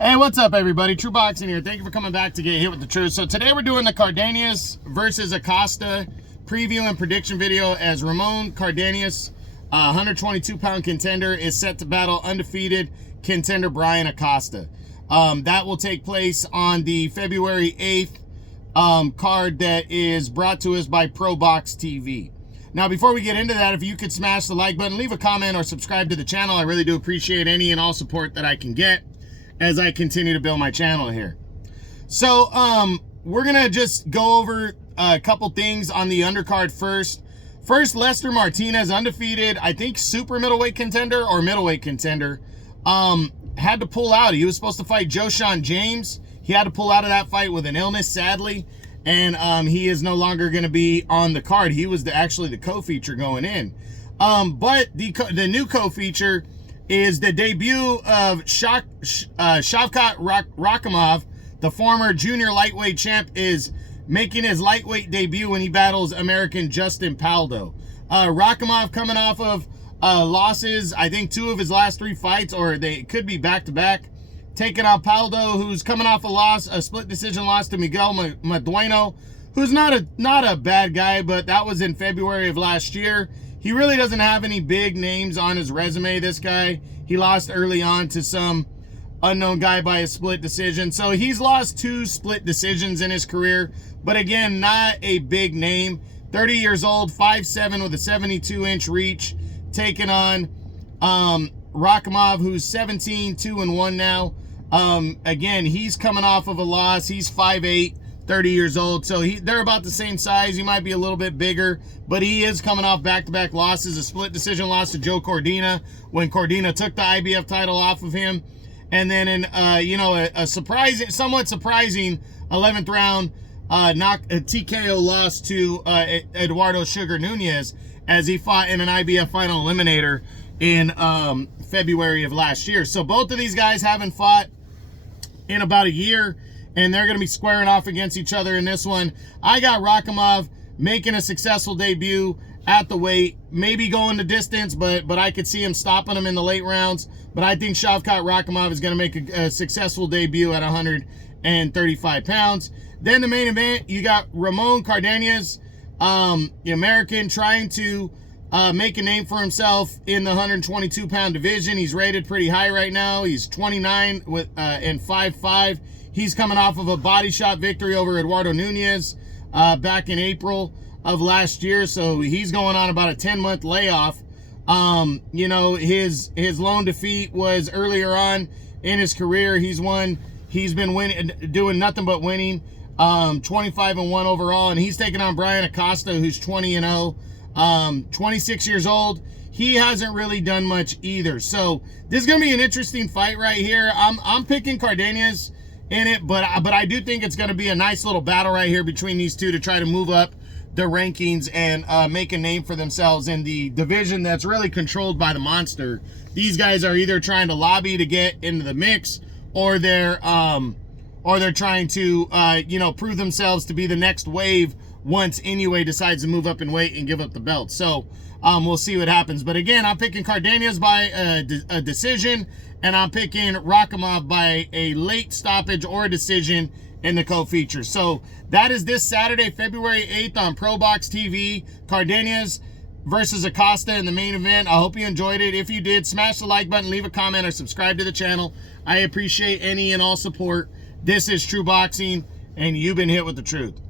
Hey, what's up, everybody? True Boxing here. Thank you for coming back to get hit with the truth. So today we're doing the Cardenas versus Acosta preview and prediction video as Ramon Cardenas, 122-pound contender, is set to battle undefeated contender Brian Acosta. That will take place on the February 8th card that is brought to us by Probox TV. Now, before we get into that, if you could smash the like button, leave a comment, or subscribe to the channel. I really do appreciate any and all support that I can get as I continue to build my channel here. So we're gonna just go over a couple things on the undercard first. Lester Martinez, undefeated, I think super middleweight contender or middleweight contender, had to pull out. He was supposed to fight Joshawn James. He had to pull out of that fight with an illness, sadly, and he is no longer going to be on the card. He was actually the co-feature going in, but the new co-feature is the debut of Shavkat Rakhimov, the former junior lightweight champ, is making his lightweight debut when he battles American Justin Paldo. Rakhimov coming off of losses, I think 2 of his last 3 fights, or they could be back-to-back, taking on Paldo, who's coming off a split decision loss to Miguel Madueno, who's not a bad guy, but that was in February of last year. He really doesn't have any big names on his resume, this guy. He lost early on to some unknown guy by a split decision. So he's lost 2 split decisions in his career, but again, not a big name. 30 years old, 5'7", with a 72-inch reach, taking on Rakhimov, who's 17-2-1 now. Again, he's coming off of a loss. He's 5'8", 30 years old, so they're about the same size. He might be a little bit bigger, but he is coming off back-to-back losses. A split decision loss to Joe Cordina when Cordina took the IBF title off of him, and then in a somewhat surprising 11th round TKO loss to Eduardo Sugar Nunez as he fought in an IBF final eliminator in February of last year. So both of these guys haven't fought in about a year, and they're going to be squaring off against each other in this one. I got Rakhimov making a successful debut at the weight, maybe going the distance, but I could see him stopping him in the late rounds. But I think Shavkat Rakhimov is going to make a successful debut at 135 pounds. Then the main event, you got Ramon Cardenas, the American, trying to make a name for himself in the 122-pound division. He's rated pretty high right now. He's 29 and 5'5". He's coming off of a body shot victory over Eduardo Nunez back in April of last year. So he's going on about a 10-month layoff. His lone defeat was earlier on in his career. He's been winning, doing nothing but winning, 25-1 overall. And he's taking on Brian Acosta, who's 20-0, 26 years old. He hasn't really done much either. So this is going to be an interesting fight right here. I'm picking Cardenas in it, but I do think it's going to be a nice little battle right here between these two to try to move up the rankings and make a name for themselves in the division that's really controlled by the monster. These guys are either trying to lobby to get into the mix, or they're trying to prove themselves to be the next wave once Inoue decides to move up in weight and give up the belt. So we'll see what happens. But again, I'm picking Cardenas by a decision, and I'm picking Rakhimov by a late stoppage or a decision in the co-feature. So that is this Saturday, February 8th on Probox TV. Cardenas versus Acosta in the main event. I hope you enjoyed it. If you did, smash the like button, leave a comment, or subscribe to the channel. I appreciate any and all support. This is True Boxing, and you've been hit with the truth.